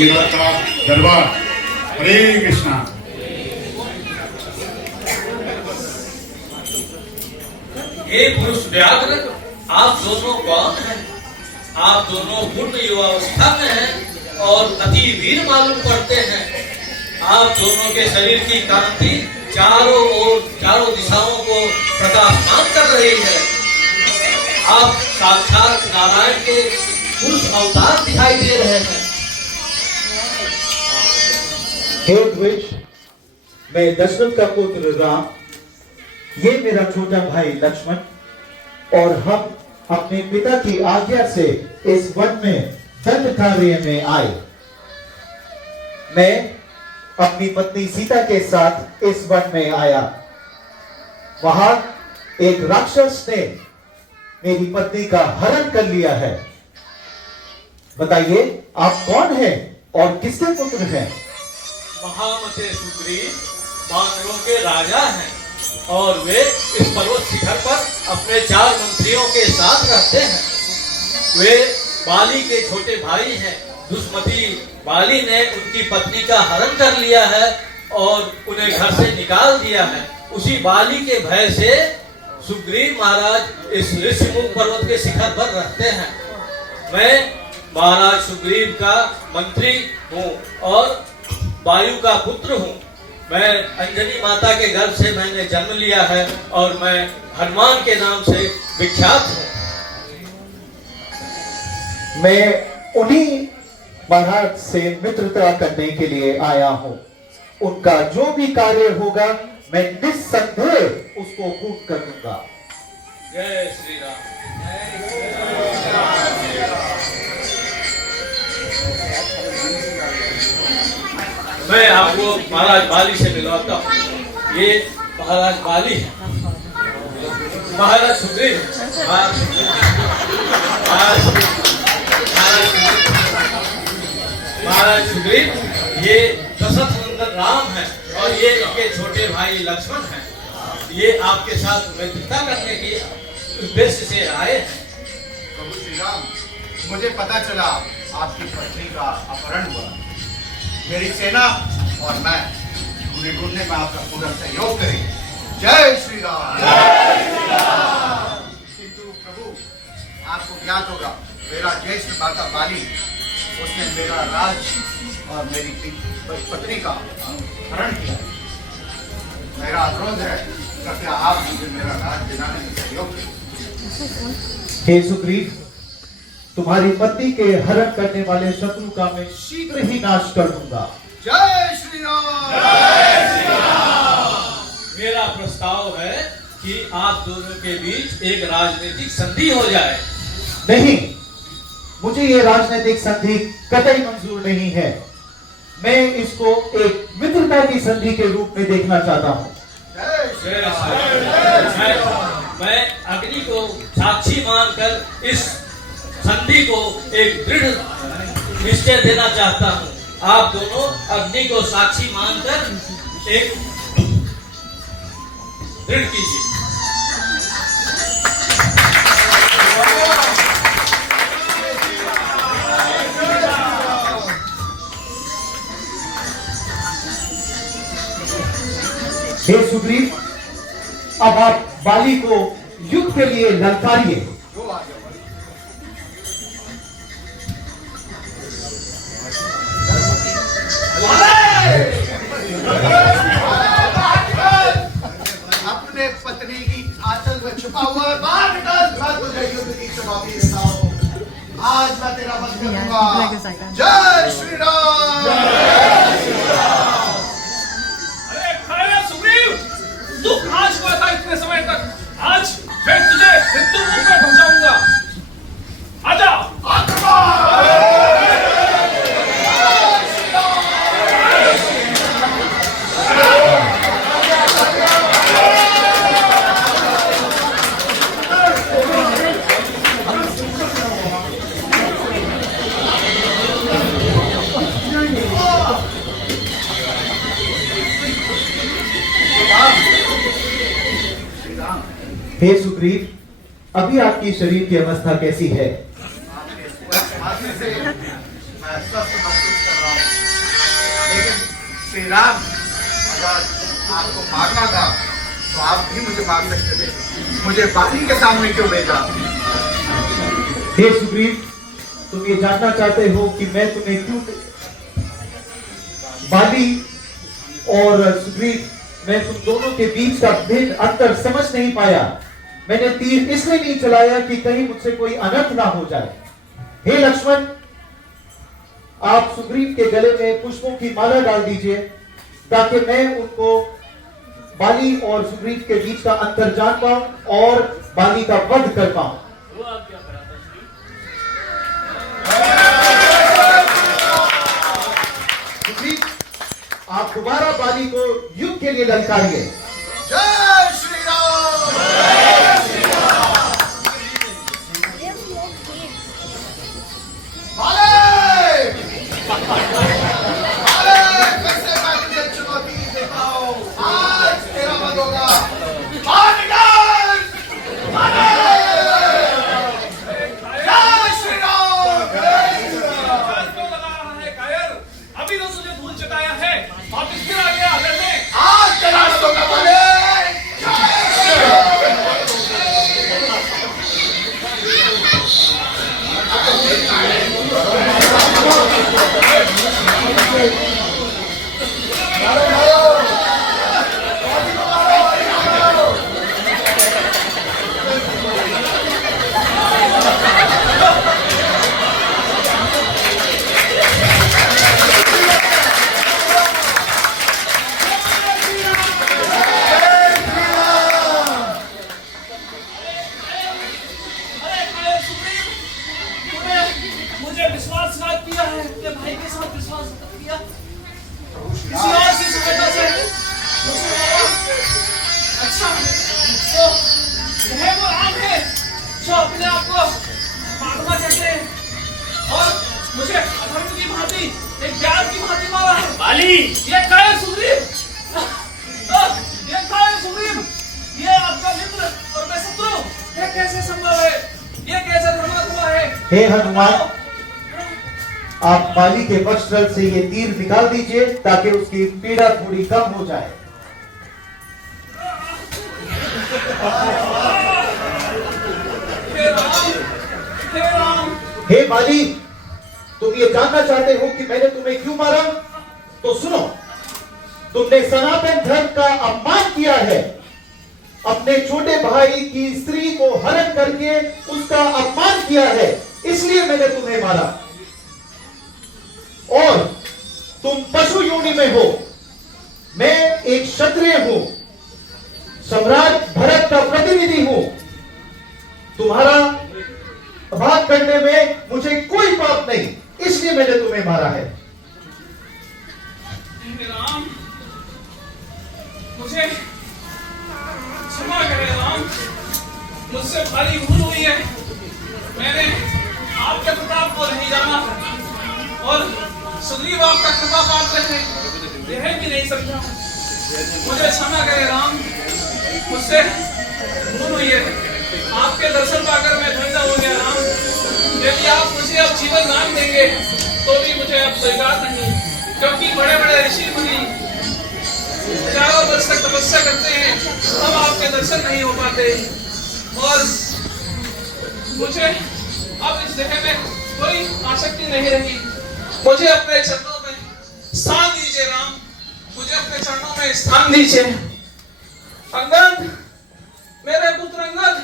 मंगल का दरबार। हरे कृष्णा। हे पुरुष व्याघ्र, आप दोनों कौन हैं? आप दोनों पूर्ण युवावस्था में हैं और अति वीर मालूम पड़ते हैं। आप दोनों के शरीर की कांति चारों ओर, चारों दिशाओं को प्रकाशमान कर रही है। आप साक्षात नारायण के पुरुष अवतार दिखाई दे रहे हैं। हे द्विज, मैं दशरथ का पुत्र राम, ये मेरा छोटा भाई लक्ष्मण, और हम अपने पिता की आज्ञा से इस वन में दंड कार्य में आए। मैं अपनी पत्नी सीता के साथ इस वन में आया। वहां एक राक्षस ने मेरी पत्नी का हरण कर लिया है। बताइए, आप कौन हैं और किसके पुत्र हैं? महामते सुग्रीव वानरों के राजा हैं और वे इस पर्वत शिखर पर अपने 4 मंत्रियों के साथ रहते हैं। वे बाली के छोटे भाई हैं। दुष्मती बाली ने उनकी पत्नी का हरण कर लिया है और उन्हें घर से निकाल दिया है। उसी बाली के भय से सुग्रीव महाराज इस ऋषिमुख पर्वत के शिखर पर रहते हैं। मैं महाराज सुग्रीव का मंत्री हूँ और वायु का पुत्र हूँ। मैं अंजनी माता के गर्भ से मैंने जन्म लिया है और मैं हनुमान के नाम से विख्यात हूँ। मैं उन्हीं महाराज से मित्रता करने के लिए आया हूँ। उनका जो भी कार्य होगा मैं निस्संदेह उसको पूर्ण कर दूंगा। जय श्री राम। मैं आपको महाराज बाली से मिलवाता हूँ। ये महाराज बाली है। महाराज सुग्रीव, महाराज सुग्रीव, ये दशरथ नंदन राम है और ये इनके छोटे भाई लक्ष्मण हैं। ये आपके साथ मित्रता करने की उद्देश्य से आए हैं। प्रभु श्री राम, मुझे पता चला आपकी पत्नी का अपहरण हुआ। मेरी सेना और मैं उन्हें ढूंढने में आपका पूरा सहयोग करेंगे। जय श्री राम। किंतु प्रभु, आपको ज्ञात होगा, मेरा ज्येष्ठ भ्राता बाली, उसने मेरा राज और मेरी पत्नी का हरण किया। मेरा अनुरोध है, कृपया आप मुझे मेरा राज दिलाने में सहयोग करें। हे सुग्रीव, तुम्हारी पत्नी के हरण करने वाले शत्रु का मैं शीघ्र ही नाश कर दूंगा। जय श्री राम। मेरा प्रस्ताव है कि आप दोनों के बीच एक राजनीतिक संधि हो जाए। नहीं, मुझे ये राजनीतिक संधि कतई मंजूर नहीं है। मैं इसको एक मित्रता की संधि के रूप में देखना चाहता हूँ। मैं अग्नि को साक्षी मानकर इस संधि को एक दृढ़ निश्चय देना चाहता हूँ। आप दोनों अग्नि को साक्षी मानकर एक दृढ़ कीजिए। हे सुग्रीव, अब आप बाली को युद्ध के लिए ललकारिए। अपने पत्नी की आंचल में छुपा हुआ बाहर निकल, मैं तुझे युद्ध की चुनौती देता हूँ। आज मैं तेरा वध करूंगा। जय श्री राम। अरे खड़े सुग्रीव, तू कहाँ छुपा था इतने समय तक? आज मैं तुझे हिंदू मुख में पहुंचाऊंगा। आजा। हे सुग्रीव, अभी आपकी शरीर की अवस्था कैसी है? आपके से मैं स्वस्थ महसूस कर रहा हूँ। श्री राम, अगर आपको मारना था तो आप भी मुझे मार सकते थे, मुझे बाली के सामने क्यों भेजा? हे सुग्रीव, तुम ये जानना चाहते हो कि मैं तुम्हें क्यों, बाली और सुग्रीव, मैं तुम दोनों के बीच का भेद अंतर समझ नहीं पाया। मैंने तीर इसलिए नहीं चलाया कि कहीं मुझसे कोई अनर्थ ना हो जाए। हे लक्ष्मण, आप सुग्रीव के गले में पुष्पों की माला डाल दीजिए ताकि मैं उनको बाली और सुग्रीव के बीच का अंतर जान पाऊं और बाली का वध कर पाऊं। सुग्रीव, आप दोबारा बाली को युद्ध के लिए ललकारिए। जय श्री राम। कैसे मैं तुझे चुनौती देता हूं, आज तेरा वध होगा। बाहर निकल। जय श्री राम। क्यों लगा रहा है कायर? अभी तो तुझे धूल चटाया है, वापिस फिर आ गया लड़ने। आज तेरा वध होगा बाले। अरे कायर सुग्रीव, तूने मुझे विश्वासघात किया है, अपने भाई के साथ विश्वासघात किया। किसी और की सहायता से मुझे मारा। अच्छा, तो यह वो राम है जो अपने आप को महात्मा कहते हैं और मुझे अधर्म की भांति, एक ज्ञान की भांति मारा है। बाली, ये कायर सुग्रीव, ये कायर सुग्रीव, ये आपका मित्र और मैं शत्रु, ये कैसे संभव है? ये कैसे धर्मात्मा हुआ है? हे हनुमान, आप बाली के वक्षस्थल से ये तीर निकाल दीजिए ताकि उसकी पीड़ा थोड़ी कम हो जाए। हे राम, हे राम, हे बाली, तुम ये जानना चाहते हो कि मैंने तुम्हें क्यों मारा? तो सुनो, तुमने सनातन धर्म का अपमान किया है, अपने छोटे भाई की स्त्री को हरण करके उसका अपमान किया है, इसलिए मैंने तुम्हें मारा। और तुम पशु योनि में हो, मैं एक क्षत्रिय हूं, सम्राट भरत का प्रतिनिधि हूं। तुम्हारा भाग करने में मुझे कोई पाप नहीं, इसलिए मैंने तुम्हें मारा है। हे राम, मुझे क्षमा करें राम, मुझसे भारी भूल हुई है। मैंने आपके प्रताप को नहीं जाना और सुग्रीव आपका कृपा पात्र है यह भी नहीं समझा। मुझे क्षमा करें राम, मुझसे भूल हुई है। आपके दर्शन पाकर मैं धन्य हो गया राम। यदि आप मुझे अब जीवन दान देंगे तो भी मुझे अब स्वीकार नहीं, क्योंकि बड़े बड़े ऋषि मुनि हजारों वर्ष तक तपस्या करते हैं, तब आपके दर्शन नहीं हो पाते। और मुझे अब इस देह में कोई आसक्ति नहीं रही। मुझे अपने चरणों में स्थान दीजिए राम, मुझे अपने चरणों में स्थान दीजिए। अंगद, मेरे पुत्र अंगद,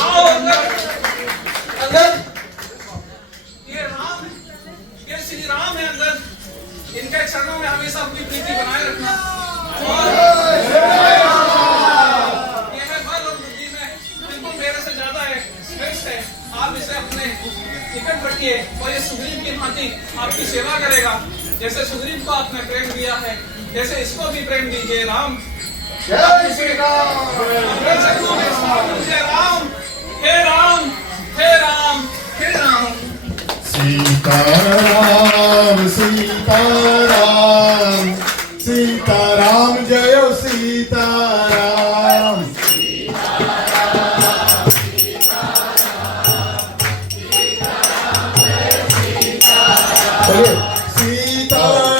आओ अंगद। अंगद, ये राम, ये श्री राम है अंगद, इनके चरणों में हमेशा अपनी प्रीति बनाए रखना। और ये मैं बल और बुद्धि में बिल्कुल मेरे से ज्यादा है, श्रेष्ठ है। आप इसे अपने निकट रखिए और ये सुग्रीव की भांति आपकी सेवा करेगा। जैसे सुग्रीव को आपने प्रेम दिया है, जैसे इसको भी प्रेम दीजिए राम। जय श्री राम। अपने चरणों में स्थान दीजिए राम। हे राम, हे राम, हे राम। सीताराम सीताराम सीताराम जय सीताराम। चलिए। सीताराम